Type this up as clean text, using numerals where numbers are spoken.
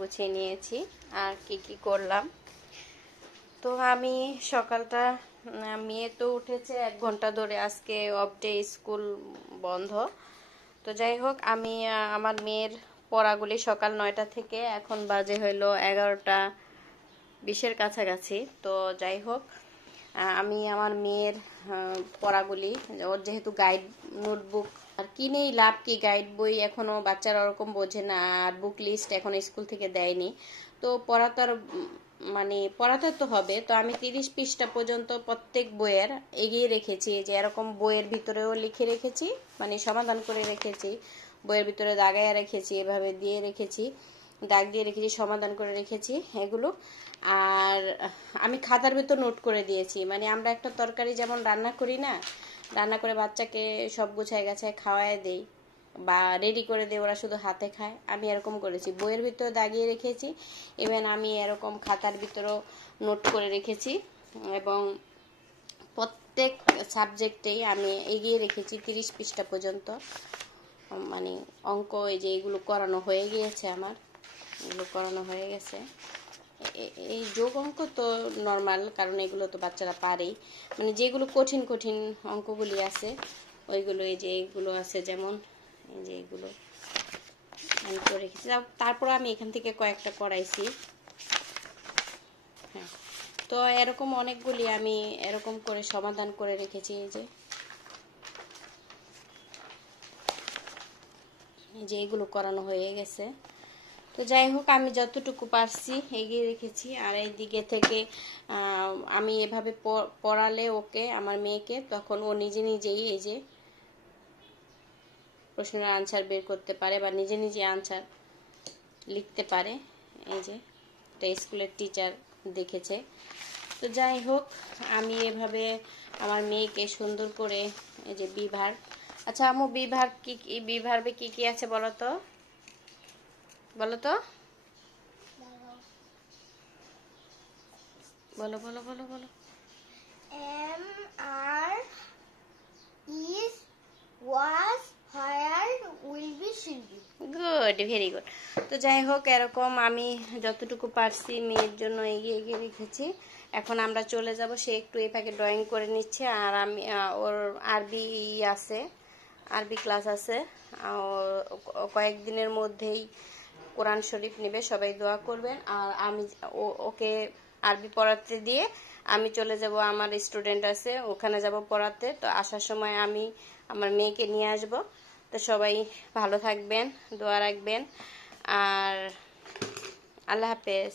গুছিয়ে নিয়েছি আর কি করলাম। তো আমি সকালটা মেয়ে তো উঠেছে 1 ঘন্টা ধরে, আজকে অফ ডে, স্কুল বন্ধ। তো যাই হোক, আমি আমার মেয়ের পড়াগুলি সকাল 9টা থেকে এখন বাজে হইলো 11টা 20-এর কাছাকাছি। তো যাই হোক, আমি আমার মেয়ের পড়াগুলি, ওর যেহেতু গাইড নোটবুক আর কিনেই লাভ কি, গাইড বই এখনো বাচ্চারা ওরকম বোঝে না, আর বুক লিস্ট এখনো স্কুল থেকে দেয়নি। তো পড়াতে তো হবে। তো আমি 30 পৃষ্ঠা পর্যন্ত প্রত্যেক বইয়ের এগিয়ে রেখেছি, যে এরকম বইয়ের ভিতরেও লিখে রেখেছি, মানে সমাধান করে রেখেছি, বইয়ের ভিতরে দাগাইয়া রেখেছি, এভাবে দিয়ে রেখেছি, দাগ দিয়ে রেখেছি, সমাধান করে রেখেছি এগুলো। আর আমি খাতার ভিতর নোট করে দিয়েছি, মানে আমরা একটা তরকারি যেমন রান্না করি না, রান্না করে বাচ্চাকে সব গুছায় গাছায় খাওয়ায় দেই বা রেডি করে দেই, ওরা শুধু হাতে খায়, আমি এরকম করেছি, বইয়ের ভিতরে দাগিয়ে রেখেছি। ইভেন আমি এরকম খাতার ভিতরেও নোট করে রেখেছি, এবং প্রত্যেক সাবজেক্টেই আমি এগিয়ে রেখেছি 30 পৃষ্ঠা পর্যন্ত। মানে অঙ্ক এই যে এগুলো করানো হয়ে গিয়েছে, আমার এগুলো করানো হয়ে গেছে। এই যোগ অঙ্ক তো নর্মাল, কারণ এগুলো তো বাচ্চারা পারেই, মানে যেগুলো কঠিন কঠিন অঙ্কগুলি আছে ওইগুলো, এই যে এগুলো আছে, যেমন এই যে এগুলো আমি করে রেখেছি। তারপর আমি এখান থেকে কয়েকটা করাইছি। হ্যাঁ, তো এরকম অনেকগুলি আমি এরকম করে সমাধান করে রেখেছি। এই যে এগুলো করানো হয়ে গেছে। তো যাই হোক, আমি যতটুকু পারছি এগিয়ে রেখেছি। আর এই দিকে থেকে আমি এভাবে পড়ালে ওকে, আমার মেয়েকে, তখন ও নিজে নিজেই এই যে প্রশ্নের আনসার বের করতে পারে বা নিজে নিজে আনসার লিখতে পারে। এই যে এটা স্কুলের টিচার দেখেছে। তো যাই হোক, আমি এভাবে আমার মেয়েকে সুন্দর করে, এই যে বিভার, আচ্ছা আম্মু বিভার্বে কি কি আছে বলো তো, বলো তো, বলো বলো বলো বলো। am, are, is, was, where, will be, shall be. Good, very good. তো যাই হোক, এরকম আমি যতটুকু পারছি মেয়ের জন্য এগিয়ে এগিয়ে রেখেছি। এখন আমরা চলে যাব, সে একটু এই ফাঁকে ড্রয়িং করে নিচ্ছে, আর আমি ওর আরবি আছে, আরবি ক্লাস আছে, কয়েকদিনের মধ্যেই কোরআন শরীফ নেবে, সবাই দোয়া করবেন। আর আমি ওকে আরবি পড়াতে দিয়ে আমি চলে যাব, আমার স্টুডেন্ট আছে ওখানে যাব পড়াতে। তো আসার সময় আমি আমার মেয়েকে নিয়ে আসব। তো সবাই ভালো থাকবেন, দোয়া রাখবেন, আর আল্লাহ হাফেজ।